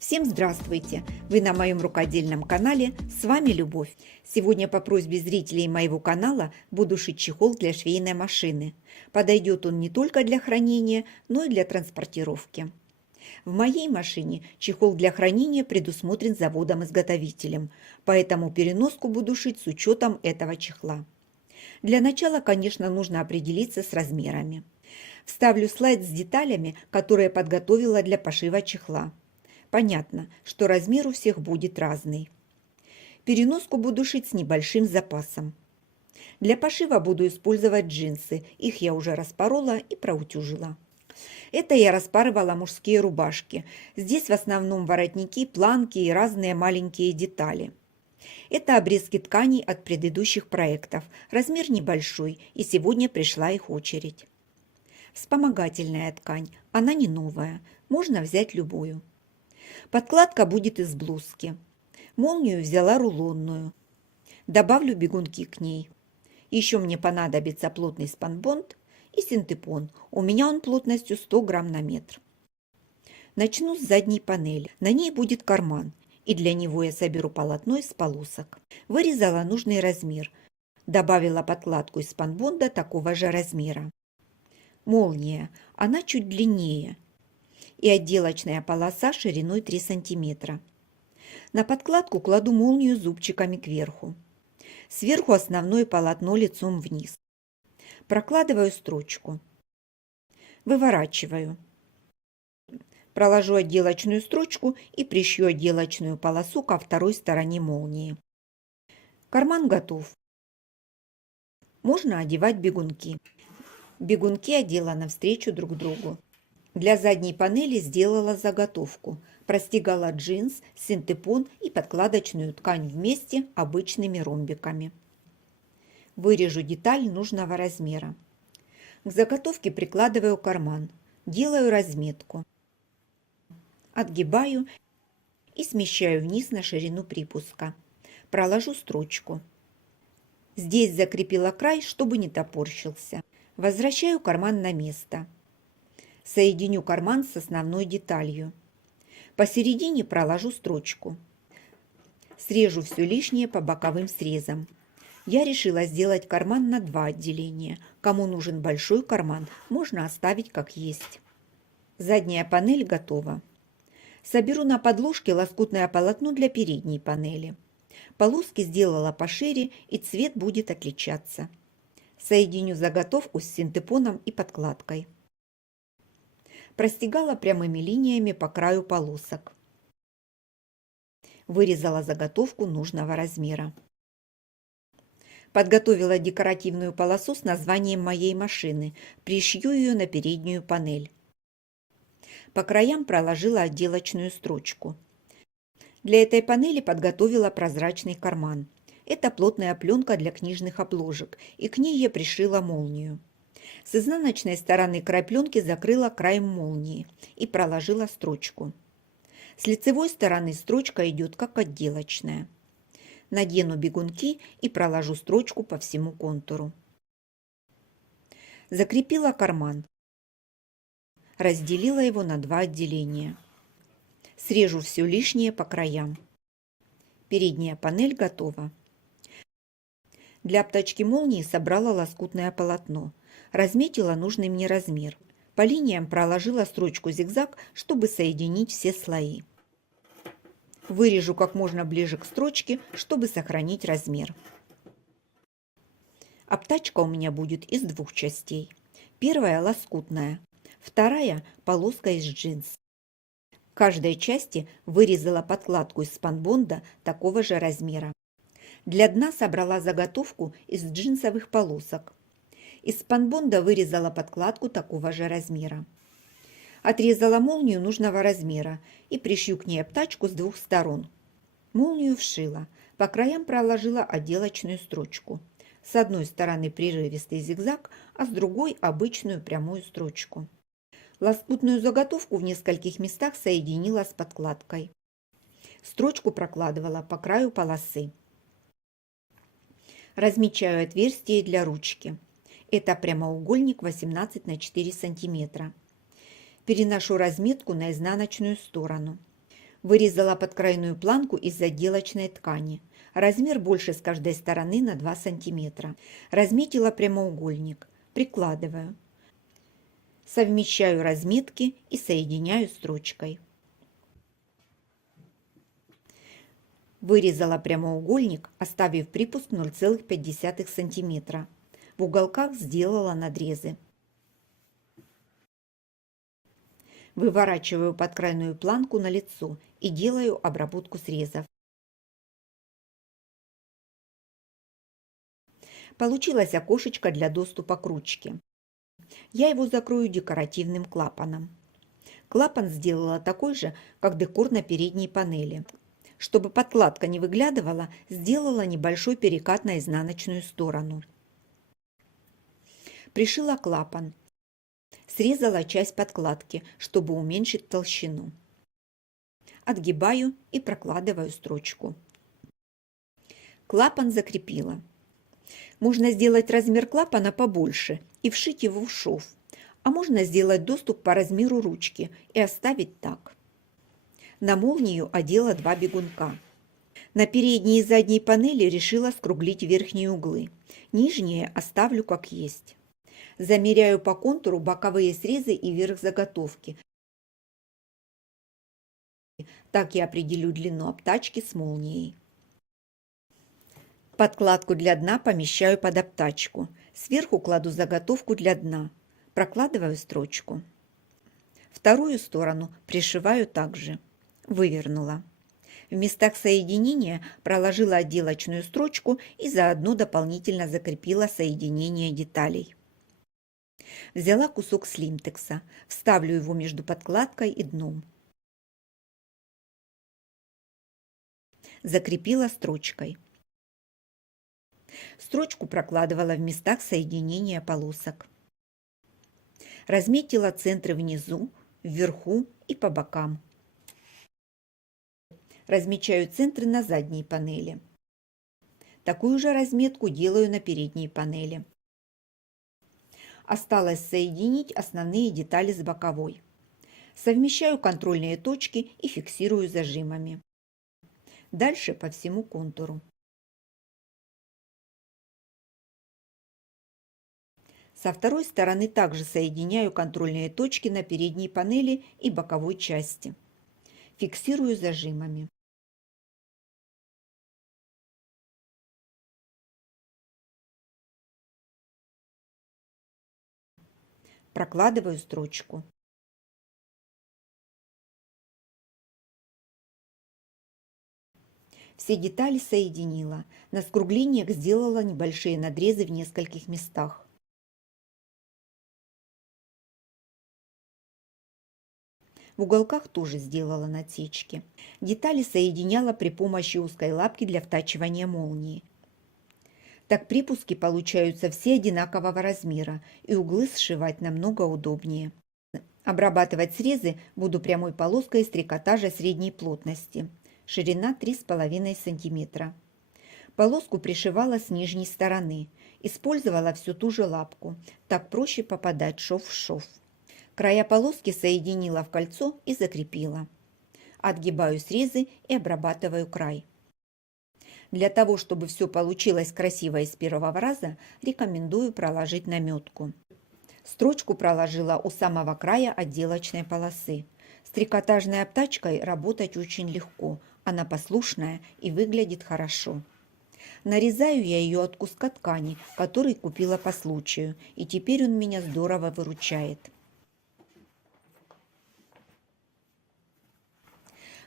Всем здравствуйте! Вы на моем рукодельном канале, с вами Любовь. Сегодня по просьбе зрителей моего канала буду шить чехол для швейной машины. Подойдет он не только для хранения, но и для транспортировки. В моей машине чехол для хранения предусмотрен заводом-изготовителем, поэтому переноску буду шить с учетом этого чехла. Для начала, конечно, нужно определиться с размерами. Вставлю слайд с деталями, которые подготовила для пошива чехла. Понятно, что размер у всех будет разный. Переноску буду шить с небольшим запасом. Для пошива буду использовать джинсы, их я уже распорола и проутюжила. Это я распарывала мужские рубашки. Здесь в основном воротники, планки и разные маленькие детали. Это обрезки тканей от предыдущих проектов, размер небольшой, и сегодня пришла их очередь. Вспомогательная ткань, она не новая, можно взять любую. Подкладка будет из блузки. Молнию взяла рулонную. Добавлю бегунки к ней. Еще мне понадобится плотный спанбонд и синтепон. У меня он плотностью 100 грамм на метр. Начну с задней панели. На ней будет карман, и для него я соберу полотно из полосок. Вырезала нужный размер. Добавила подкладку из спанбонда такого же размера. Молния, она чуть длиннее. И отделочная полоса шириной 3 см. На подкладку кладу молнию зубчиками кверху. Сверху основное полотно лицом вниз. Прокладываю строчку. Выворачиваю. Проложу отделочную строчку и пришью отделочную полосу ко второй стороне молнии. Карман готов. Можно одевать бегунки. Бегунки одела навстречу друг другу. Для задней панели сделала заготовку. Простегала джинс, синтепон и подкладочную ткань вместе обычными ромбиками. Вырежу деталь нужного размера. К заготовке прикладываю карман. Делаю разметку. Отгибаю и смещаю вниз на ширину припуска. Проложу строчку. Здесь закрепила край, чтобы не топорщился. Возвращаю карман на место. Соединю карман с основной деталью. Посередине проложу строчку. Срежу все лишнее по боковым срезам. Я решила сделать карман на 2 отделения. Кому нужен большой карман, можно оставить как есть. Задняя панель готова. Соберу на подложке лоскутное полотно для передней панели. Полоски сделала пошире, и цвет будет отличаться. Соединю заготовку с синтепоном и подкладкой. Простегала прямыми линиями по краю полосок. Вырезала заготовку нужного размера. Подготовила декоративную полосу с названием моей машины. Пришью ее на переднюю панель. По краям проложила отделочную строчку. Для этой панели подготовила прозрачный карман. Это плотная пленка для книжных обложек, и к ней я пришила молнию. С изнаночной стороны край пленки закрыла краем молнии и проложила строчку. С лицевой стороны строчка идет как отделочная. Надену бегунки и проложу строчку по всему контуру. Закрепила карман. Разделила его на 2 отделения. Срежу все лишнее по краям. Передняя панель готова. Для обтачки молнии собрала лоскутное полотно. Разметила нужный мне размер. По линиям проложила строчку зигзаг, чтобы соединить все слои. Вырежу как можно ближе к строчке, чтобы сохранить размер. Обтачка у меня будет из 2 частей. Первая лоскутная, вторая полоска из джинс. В каждой части вырезала подкладку из спанбонда такого же размера. Для дна собрала заготовку из джинсовых полосок. Из спанбонда вырезала подкладку такого же размера. Отрезала молнию нужного размера и пришью к ней обтачку с 2 сторон. Молнию вшила, по краям проложила отделочную строчку. С одной стороны прерывистый зигзаг, а с другой обычную прямую строчку. Лоскутную заготовку в нескольких местах соединила с подкладкой. Строчку прокладывала по краю полосы. Размечаю отверстие для ручки. Это прямоугольник 18 на 4 см. Переношу разметку на изнаночную сторону. Вырезала подкрайную планку из отделочной ткани. Размер больше с каждой стороны на 2 см. Разметила прямоугольник. Прикладываю. Совмещаю разметки и соединяю строчкой. Вырезала прямоугольник, оставив припуск 0,5 см. В уголках сделала надрезы. Выворачиваю подкрайную планку на лицо и делаю обработку срезов. Получилось окошечко для доступа к ручке. Я его закрою декоративным клапаном. Клапан сделала такой же, как декор на передней панели. Чтобы подкладка не выглядывала, сделала небольшой перекат на изнаночную сторону. Пришила клапан. Срезала часть подкладки, чтобы уменьшить толщину. Отгибаю и прокладываю строчку. Клапан закрепила. Можно сделать размер клапана побольше и вшить его в шов, а можно сделать доступ по размеру ручки и оставить так. На молнию одела 2 бегунка. На передней и задней панели решила скруглить верхние углы. Нижние оставлю как есть. Замеряю по контуру боковые срезы и верх заготовки. Так я определю длину обтачки с молнией. Подкладку для дна помещаю под обтачку. Сверху кладу заготовку для дна. Прокладываю строчку. Вторую сторону пришиваю также. Вывернула. В местах соединения проложила отделочную строчку и заодно дополнительно закрепила соединение деталей. Взяла кусок слимтекса, вставлю его между подкладкой и дном. Закрепила строчкой. Строчку прокладывала в местах соединения полосок. Разметила центры внизу, вверху и по бокам. Размечаю центры на задней панели. Такую же разметку делаю на передней панели. Осталось соединить основные детали с боковой. Совмещаю контрольные точки и фиксирую зажимами. Дальше по всему контуру. Со второй стороны также соединяю контрольные точки на передней панели и боковой части. Фиксирую зажимами. Прокладываю строчку. Все детали соединила. На скруглениях сделала небольшие надрезы в нескольких местах. В уголках тоже сделала насечки. Детали соединяла при помощи узкой лапки для втачивания молнии. Так припуски получаются все одинакового размера, и углы сшивать намного удобнее. Обрабатывать срезы буду прямой полоской из трикотажа средней плотности. Ширина 3,5 см. Полоску пришивала с нижней стороны. Использовала всю ту же лапку. Так проще попадать шов в шов. Края полоски соединила в кольцо и закрепила. Отгибаю срезы и обрабатываю край. Для того, чтобы все получилось красиво и с первого раза, рекомендую проложить наметку. Строчку проложила у самого края отделочной полосы. С трикотажной обтачкой работать очень легко, она послушная и выглядит хорошо. Нарезаю я ее от куска ткани, который купила по случаю, и теперь он меня здорово выручает.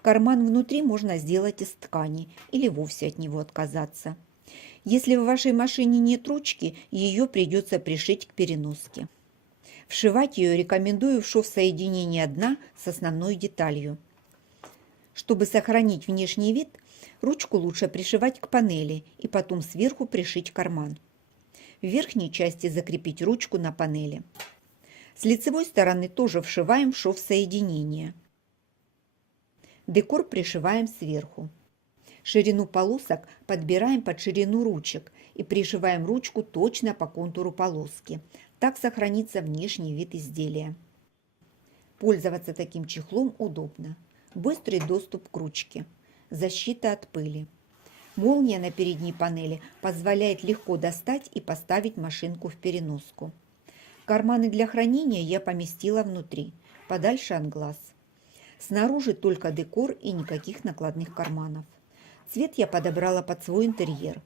Карман внутри можно сделать из ткани или вовсе от него отказаться. Если в вашей машине нет ручки, ее придется пришить к переноске. Вшивать ее рекомендую в шов соединения дна с основной деталью. Чтобы сохранить внешний вид, ручку лучше пришивать к панели и потом сверху пришить карман. В верхней части закрепить ручку на панели. С лицевой стороны тоже вшиваем в шов соединения. Декор пришиваем сверху. Ширину полосок подбираем под ширину ручек и пришиваем ручку точно по контуру полоски. Так сохранится внешний вид изделия. Пользоваться таким чехлом удобно. быстрый доступ к ручке, защита от пыли. Молния на передней панели позволяет легко достать и поставить машинку в переноску. Карманы для хранения я поместила внутри, подальше от глаз. Снаружи только декор и никаких накладных карманов. Цвет я подобрала под свой интерьер.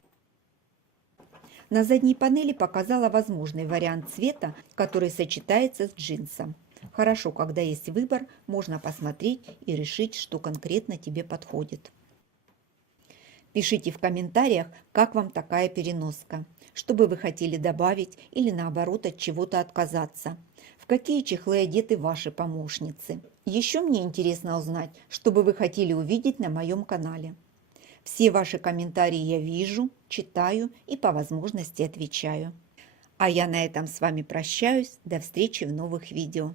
На задней панели показала возможный вариант цвета, который сочетается с джинсом. Хорошо, когда есть выбор, можно посмотреть и решить, что конкретно тебе подходит. Пишите в комментариях, как вам такая переноска, что бы вы хотели добавить или наоборот от чего-то отказаться. В какие чехлы одеты ваши помощницы. Еще мне интересно узнать, что бы вы хотели увидеть на моем канале. Все ваши комментарии я вижу, читаю и по возможности отвечаю. А я на этом с вами прощаюсь. До встречи в новых видео.